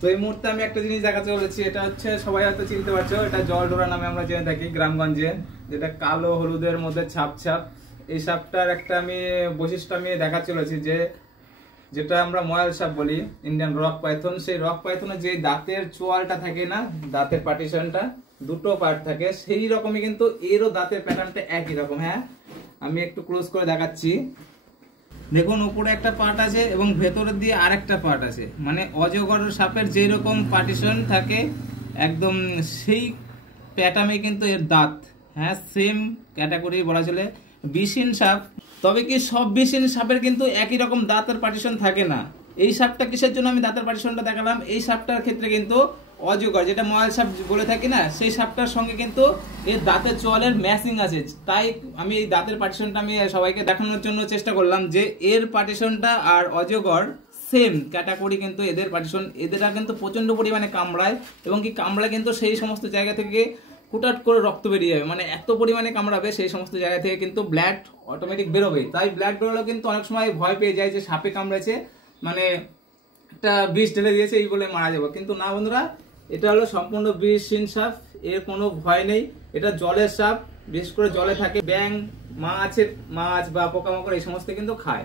তো এই মুহূর্তে আমি একটা জিনিস দেখাতে চলেছি, এটা হচ্ছে সবাই হয়তো চিনতে পারছো, এটা জলডোরা নামে আমরা জেনে থাকি গ্রামগঞ্জে, যেটা কালো হলুদের মধ্যে ছাপ ছাপ। এই সাপটার একটা আমি বৈশিষ্ট্য আমি দেখাতে চলেছি, যেটা আমরা ময়াল সাপ বলি, ইন্ডিয়ান রক পাইথন। সেই রক পাইথনের যে দাঁতের চোয়ালটা থাকে না, দাঁতের পার্টিশনটা দুটো পার্ট থাকে, সেই রকমই কিন্তু এরও দাঁতের প্যাটার্নটা একই রকম। হ্যাঁ, আমি একটু ক্লোজ করে দেখাচ্ছি। দেখুন, উপরে একটা পার্ট আছে এবং ভেতরের দিয়ে আরেকটা পার্ট আছে, মানে অজগর সাপের যেই রকম পার্টিশন থাকে একদম সেই প্যাটার্নে কিন্তু এর দাঁত। হ্যাঁ, সেম ক্যাটাগরি বলা চলে বিশিন সাপ। তবে কি সব বিশিন সাপের কিন্তু একই রকম দাঁতের পার্টিশন থাকে না। এই সাপটা কিসের জন্য আমি দাঁতের পার্টিশনটা দেখালাম, এই সাপটার ক্ষেত্রে কিন্তু অজগর যেটা ময়াল সাপ বলে থাকি না, সেই সাপটার সঙ্গে কিন্তু এর দাঁতের চোয়ালের ম্যাচিং আছে। তাই আমি এই দাঁতের পার্টিশনটা আমি সবাইকে দেখানোর জন্য চেষ্টা করলাম যে এর পার্টিশনটা আর অজগর সেম ক্যাটাগরি, কিন্তু এদের পার্টিশন, এদেরটা কিন্তু প্রচন্ড পরিমাণে কামড়ায় এবং কি কামড়ায় কিন্তু সেই সমস্ত জায়গা থেকে হুটহাট করে রক্ত বেরিয়ে যাবে, মানে এত পরিমাণে কামড়াবে সেই সমস্ত জায়গা থেকে কিন্তু ব্লাড অটোমেটিক বেরোবে। তাই ব্লাড বেরোলেও কিন্তু অনেক সময় ভয় পেয়ে যায় যে সাপে কামড়েছে, মানে একটা বিষ ঢেলে দিয়েছে এই বলে মারা যাবো। কিন্তু না বন্ধুরা, এটা হলো সম্পূর্ণ বিষহীন সাপ, এর কোনো ভয় নেই। এটা জলের সাপ, বিশেষ করে জলে থাকে, ব্যাঙ, মাছ বা পোকামাকড় এই সমস্ত কিন্তু খায়।